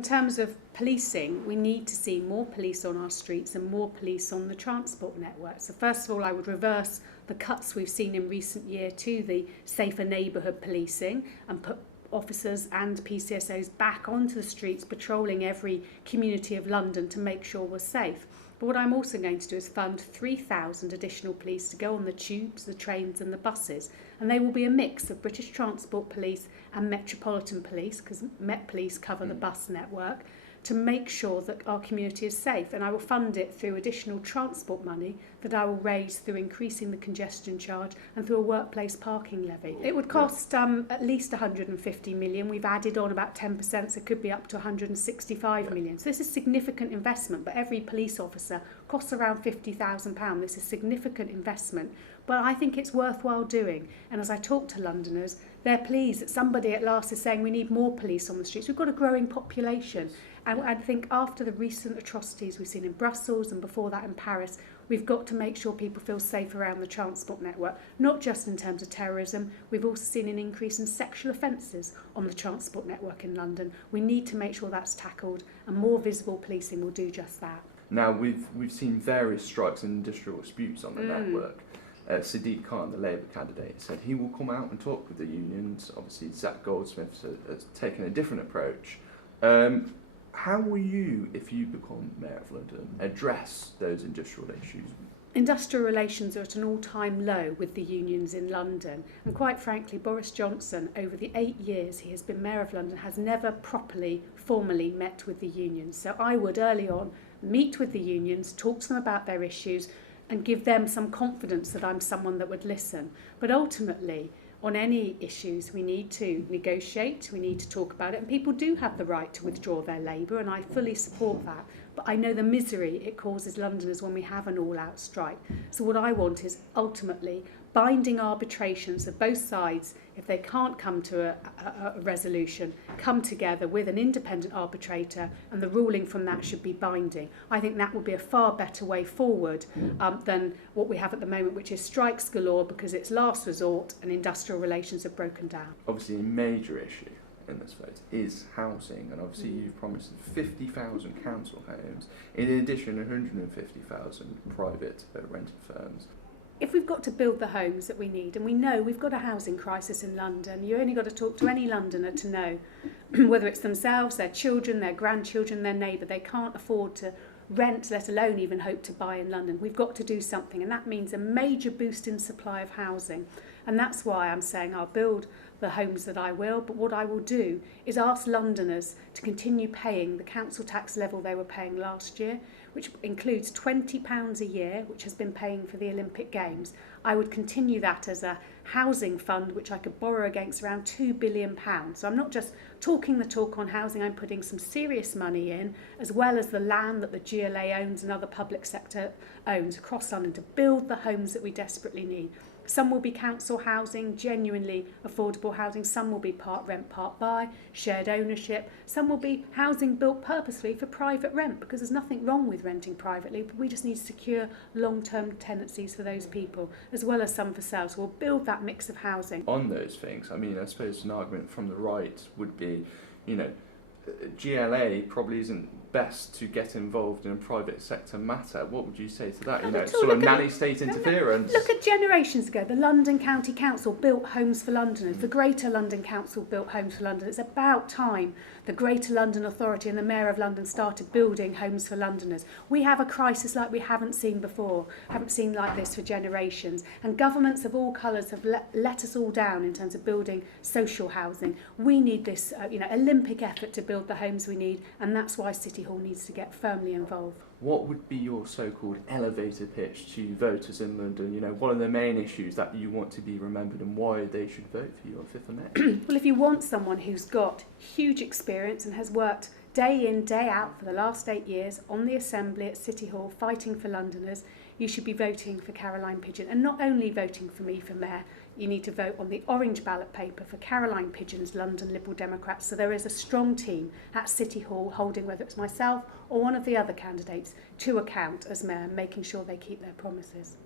In terms of policing, we need to see more police on our streets and more police on the transport network. So first of all, I would reverse the cuts we've seen in recent year to the safer neighbourhood policing and put officers and PCSOs back onto the streets patrolling every community of London to make sure we're safe. But what I'm also going to do is fund 3,000 additional police to go on the tubes, the trains and the buses. And they will be a mix of British Transport Police and Metropolitan Police, because Met Police cover the bus network, to make sure that our community is safe. And I will fund it through additional transport money that I will raise through increasing the congestion charge and through a workplace parking levy. It would cost at least 150 million. We've added on about 10%, so it could be up to 165 million. So this is significant investment, but every police officer costs around £50,000. This is significant investment, but I think it's worthwhile doing. And as I talk to Londoners, they're pleased that somebody at last is saying we need more police on the streets. We've got a growing population. And I think after the recent atrocities we've seen in Brussels and before that in Paris, we've got to make sure people feel safe around the transport network, not just in terms of terrorism. We've also seen an increase in sexual offences on the transport network in London. We need to make sure that's tackled, and more visible policing will do just that. Now, we've seen various strikes and industrial disputes on the network. Sadiq Khan, the Labour candidate, said he will come out and talk with the unions. Obviously, Zach Goldsmith has taken a different approach. How will you, if you become Mayor of London, address those industrial issues? Industrial relations are at an all-time low with the unions in London. And quite frankly, Boris Johnson, over the 8 years he has been Mayor of London, has never properly, formally met with the unions. So I would early on meet with the unions, talk to them about their issues, and give them some confidence that I'm someone that would listen. But ultimately, on any issues, we need to negotiate, we need to talk about it, and people do have the right to withdraw their labour, and I fully support that. But I know the misery it causes Londoners when we have an all-out strike. So what I want is ultimately binding arbitrations of both sides. If they can't come to a resolution, come together with an independent arbitrator, and the ruling from that should be binding. I think that will be a far better way forward than what we have at the moment, which is strikes galore because it's last resort and industrial relations have broken down. Obviously, a major issue in this vote is housing, and obviously you've promised 50,000 council homes, in addition 150,000 private rented firms. If we've got to build the homes that we need, and we know we've got a housing crisis in London, you only got to talk to any Londoner to know whether it's themselves, their children, their grandchildren, their neighbour, they can't afford to rent, let alone even hope to buy in London. We've got to do something, and that means a major boost in supply of housing. And that's why I'm saying I'll build the homes that I will, but what I will do is ask Londoners to continue paying the council tax level they were paying last year, which includes £20 a year, which has been paying for the Olympic Games. I would continue that as a housing fund, which I could borrow against around £2 billion. So I'm not just talking the talk on housing, I'm putting some serious money in, as well as the land that the GLA owns and other public sector owns across London to build the homes that we desperately need. Some will be council housing, genuinely affordable housing. Some will be part rent, part buy, shared ownership. Some will be housing built purposely for private rent, because there's nothing wrong with renting privately, but we just need secure long-term tenancies for those people, as well as some for sale. So we'll build that mix of housing. On those things, I mean, I suppose an argument from the right would be, you know, GLA probably isn't best to get involved in a private sector matter. What would you say to that? You know, sort of nanny state interference. Look at generations ago, the London County Council built homes for Londoners. The Greater London Council built homes for London. It's about time the Greater London Authority and the Mayor of London started building homes for Londoners. We have a crisis like we haven't seen before, haven't seen like this for generations. And governments of all colours have let us all down in terms of building social housing. We need this Olympic effort to build the homes we need, and that's why City Hall needs to get firmly involved. What would be your so-called elevator pitch to voters in London? You know, what are the main issues that you want to be remembered and why they should vote for you on 5th of May? Well, if you want someone who's got huge experience and has worked day in, day out for the last 8 years on the Assembly at City Hall fighting for Londoners, you should be voting for Caroline Pidgeon. And not only voting for me for Mayor, you need to vote on the orange ballot paper for Caroline Pidgeon's London Liberal Democrats. So there is a strong team at City Hall holding, whether it's myself or one of the other candidates, to account as Mayor, making sure they keep their promises.